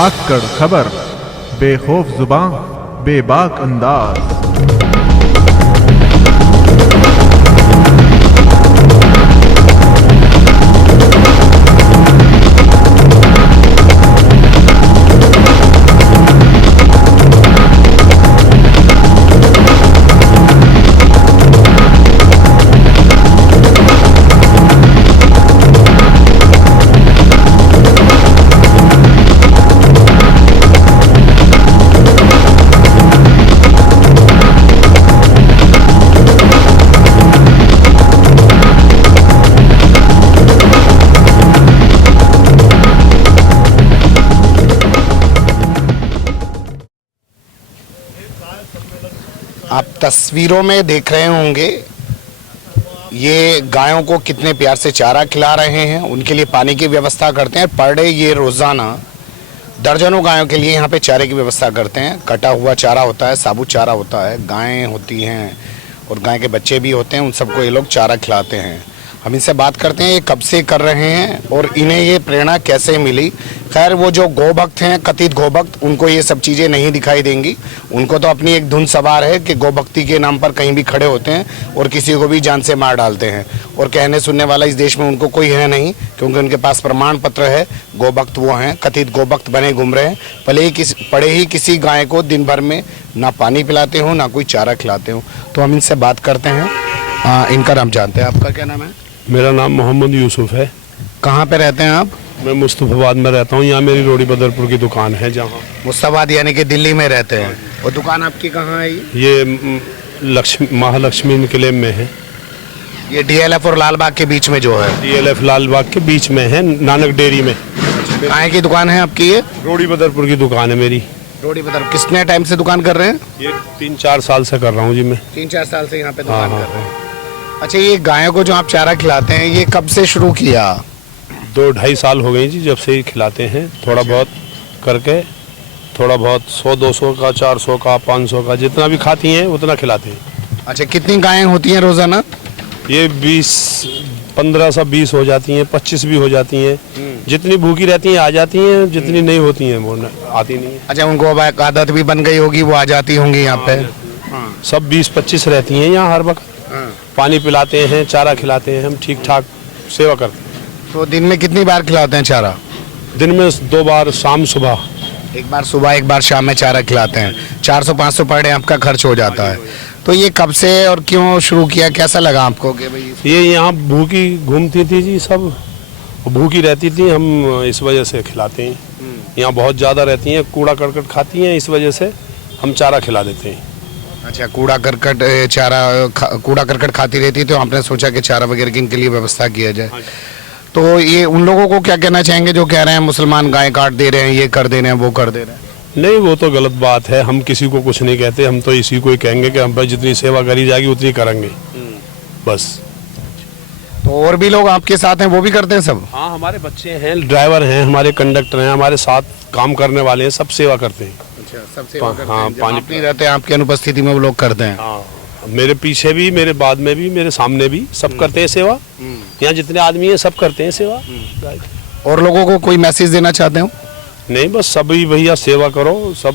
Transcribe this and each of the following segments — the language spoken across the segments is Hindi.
भागकर खबर, बेखौफ जुबां, बेबाक अंदाज। आप तस्वीरों में देख रहे होंगे ये गायों को कितने प्यार से चारा खिला रहे हैं, उनके लिए पानी की व्यवस्था करते हैं। पर डे ये रोज़ाना दर्जनों गायों के लिए यहाँ पे चारे की व्यवस्था करते हैं। कटा हुआ चारा होता है, साबुत चारा होता है, गायें होती हैं और गाय के बच्चे भी होते हैं, उन सबको ये लोग चारा खिलाते हैं। हम इनसे बात करते हैं ये कब से कर रहे हैं और इन्हें ये प्रेरणा कैसे मिली। खैर वो जो गोभक्त हैं, कथित गोभक्त, उनको ये सब चीज़ें नहीं दिखाई देंगी। उनको तो अपनी एक धुन सवार है कि गोभक्ति के नाम पर कहीं भी खड़े होते हैं और किसी को भी जान से मार डालते हैं। और कहने सुनने वाला इस देश में उनको कोई है नहीं, क्योंकि उनके पास प्रमाण पत्र है। गोभक्त वो हैं, कथित गोभक्त बने घूम रहे हैं। पड़े ही किसी गाय को दिन भर में ना पानी पिलाते हो ना कोई चारा खिलाते हो। तो हम इनसे बात करते हैं, इनका नाम जानते हैं। आपका क्या नाम है? मेरा नाम मोहम्मद यूसुफ है। कहाँ पे रहते हैं आप? मैं मुस्तफाबाद में रहता हूँ। यहाँ मेरी रोडी बदरपुर की दुकान है। जहाँ मुस्तफाबाद यानी कि दिल्ली में रहते हैं। और दुकान आपकी कहाँ है? ये महालक्ष्मी किले में है। ये डीएलएफ और लालबाग के बीच में जो है? डीएलएफ लालबाग के बीच में है, नानक डेयरी में। कहाँ की दुकान है आपकी? ये रोडी बदरपुर की दुकान है मेरी। रोडी बदरपुर। कितने टाइम से दुकान कर रहे हैं? ये 3-4 साल से कर रहा हूँ जी मैं। 3-4 साल से यहाँ पे दुकान कर रहे हैं। अच्छा, ये गायों को जो आप चारा खिलाते हैं ये कब से शुरू किया? 2-2.5 साल हो गए जी जब से ही खिलाते हैं। थोड़ा बहुत करके, थोड़ा बहुत 100-200 का, 400 का, 500 का, जितना भी खाती हैं उतना खिलाते हैं। अच्छा, कितनी गायें होती हैं रोजाना? ये 15 से 20 हो जाती हैं, 25 भी हो जाती हैं। जितनी भूखी रहती हैं आ जाती हैं, जितनी नहीं होती हैं वो आती नहीं है। अच्छा, उनको अब आदत भी बन गई होगी, वो आ जाती होंगी यहाँ पे? सब 20-25 रहती हैं यहाँ हर वक्त। पानी पिलाते हैं, चारा खिलाते हैं, हम ठीक ठाक सेवा करते हैं। तो दिन में कितनी बार खिलाते हैं चारा? दिन में 2 बार, शाम सुबह। एक बार सुबह, एक बार शाम में चारा खिलाते हैं। 400-500 पर डे आपका खर्च हो जाता है। तो ये कब से और क्यों शुरू किया, कैसा लगा आपको कि भाई? ये यहाँ भूखी घूमती थी जी, सब भूखी रहती थी, हम इस वजह से खिलाते हैं। यहाँ बहुत ज़्यादा रहती हैं, कूड़ा करकट खाती हैं, इस वजह से हम चारा खिला देते हैं। अच्छा, कूड़ा करकट खाती रहती, तो आपने सोचा कि चारा वगैरह की इनके लिए व्यवस्था किया जाए। तो ये उन लोगों को क्या कहना चाहेंगे जो कह रहे हैं मुसलमान गाय काट दे रहे हैं, ये कर दे रहे हैं, वो कर दे रहे हैं? नहीं, वो तो गलत बात है। हम किसी को कुछ नहीं कहते, हम तो इसी को ही कहेंगे कि हम पर जितनी सेवा करी जाएगी उतनी करेंगे बस। तो और भी लोग आपके साथ हैं, वो भी करते हैं सब? हाँ, हमारे बच्चे हैं, ड्राइवर हैं, हमारे कंडक्टर हैं, हमारे साथ काम करने वाले हैं, सब सेवा करते हैं। अच्छा, सब सेवा करते हैं। हाँ, जब आप नहीं रहते हैं, आपकी अनुपस्थिति में वो लोग करते हैं? हाँ, मेरे पीछे भी, मेरे बाद में भी, मेरे सामने भी, सब करते हैं सेवा। यहाँ जितने आदमी हैं सब करते हैं सेवा। और लोगों को कोई मैसेज देना चाहते हो? नहीं, बस सभी भैया सेवा करो, सब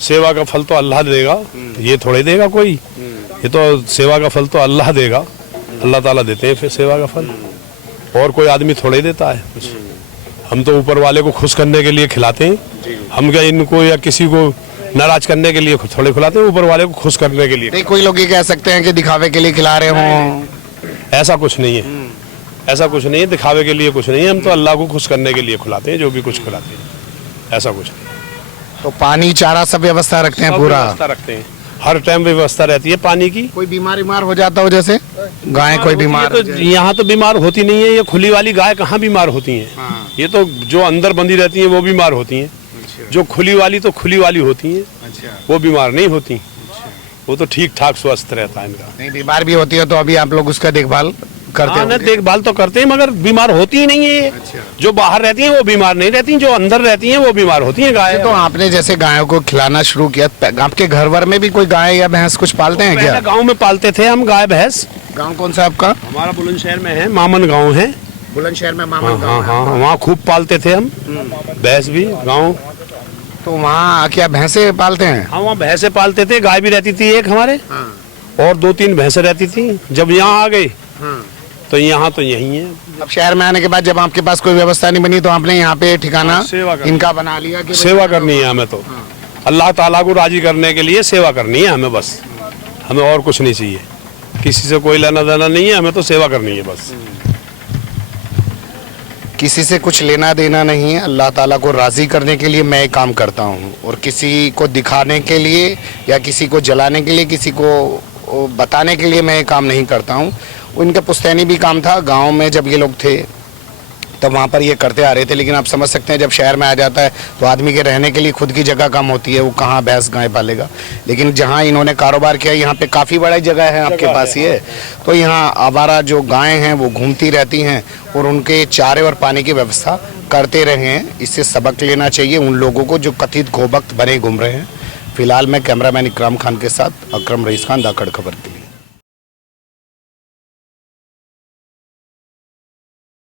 सेवा का फल तो अल्लाह देगा, ये थोड़े देगा कोई। ये तो सेवा का फल तो अल्लाह देगा, अल्लाह ताला देते हैं फिर सेवा का फल, और कोई आदमी थोड़े देता है कुछ। हम तो ऊपर वाले को खुश करने के लिए खिलाते हैं। हम क्या इनको या किसी को नाराज करने के लिए थोड़े खिलाते हैं, ऊपर वाले को खुश करने के लिए। नहीं, कोई लोग ये कह सकते हैं कि दिखावे के लिए खिला रहे हो। ऐसा कुछ नहीं है, ऐसा कुछ नहीं है, दिखावे के लिए कुछ नहीं है। हम तो अल्लाह को खुश करने के लिए खिलाते हैं, जो भी कुछ खिलाते हैं, ऐसा कुछ नहीं। तो पानी, चारा सब व्यवस्था रखते हैं? पूरा व्यवस्था रखते हैं, हर टाइम व्यवस्था रहती है पानी की। कोई बीमार हो जाता हो, जैसे गाय कोई बीमार? तो यहाँ तो बीमार होती नहीं है, ये खुली वाली गाय कहाँ बीमार होती हैं। हाँ। ये तो जो अंदर बंधी रहती हैं वो बीमार होती हैं। अच्छा। जो खुली वाली तो खुली वाली होती हैं। अच्छा। वो बीमार नहीं होती। अच्छा। वो तो ठीक ठाक स्वस्थ रहता है इनका। नहीं, बीमार भी होती है तो अभी आप लोग उसका देखभाल करते हैं? देखभाल तो करते हैं, मगर बीमार होती ही नहीं है ये। अच्छा। जो बाहर रहती हैं वो बीमार नहीं रहती, जो अंदर रहती हैं वो बीमार होती हैं गाय। तो आपने जैसे गायों को खिलाना शुरू किया, आपके घर भर में भी कोई गाय या भैंस कुछ पालते हैं क्या? गाँव में पालते थे हम गाय भैंस। गाँव कौन सा आपका? हमारा बुलंदशहर में है, मामन गाँव है। बुलंदशहर में हाँ मामन हाँ गाँव हाँ है। वहाँ खूब पालते थे हम भैंस भी गाँव। तो वहाँ क्या भैंसे पालते हैं? हाँ वहाँ भैंसे पालते थे, गाय भी रहती थी एक हमारे हाँ, और 2-3 भैंसें रहती थी। जब यहाँ आ गए हाँ। तो यहाँ तो यही है। अब शहर में आने के बाद जब आपके पास कोई व्यवस्था नहीं बनी तो आपने यहाँ पे ठिकाना सेवा करनी। इनका बना लिया कि भाई सेवा करनी है हमें तो, अल्लाह ताला को राजी करने के लिए सेवा करनी है हमें बस। हमें और कुछ नहीं चाहिए, किसी से कोई लेना देना नहीं है, हमें तो सेवा करनी है बस। किसी से कुछ लेना देना नहीं है, अल्लाह ताला को राज़ी करने के लिए मैं ये काम करता हूँ। और किसी को दिखाने के लिए या किसी को जलाने के लिए, किसी को बताने के लिए मैं ये काम नहीं करता हूँ। उनका पुश्तैनी भी काम था गांव में, जब ये लोग थे तब वहाँ पर ये करते आ रहे थे। लेकिन आप समझ सकते हैं जब शहर में आ जाता है तो आदमी के रहने के लिए खुद की जगह कम होती है, वो कहाँ भैंस गाय पालेगा। लेकिन जहाँ इन्होंने कारोबार किया यहाँ पे काफ़ी बड़ा जगह है आपके पास ये, तो यहाँ आवारा जो गायें हैं वो घूमती रहती हैं और उनके चारे और पानी की व्यवस्था करते रहे हैं। इससे सबक लेना चाहिए उन लोगों को जो कथित गोभक्त बने घूम रहे हैं। फिलहाल मैं कैमरामैन इकराम खान के साथ अकरम रईस खान, धाकड़ खबर के लिए।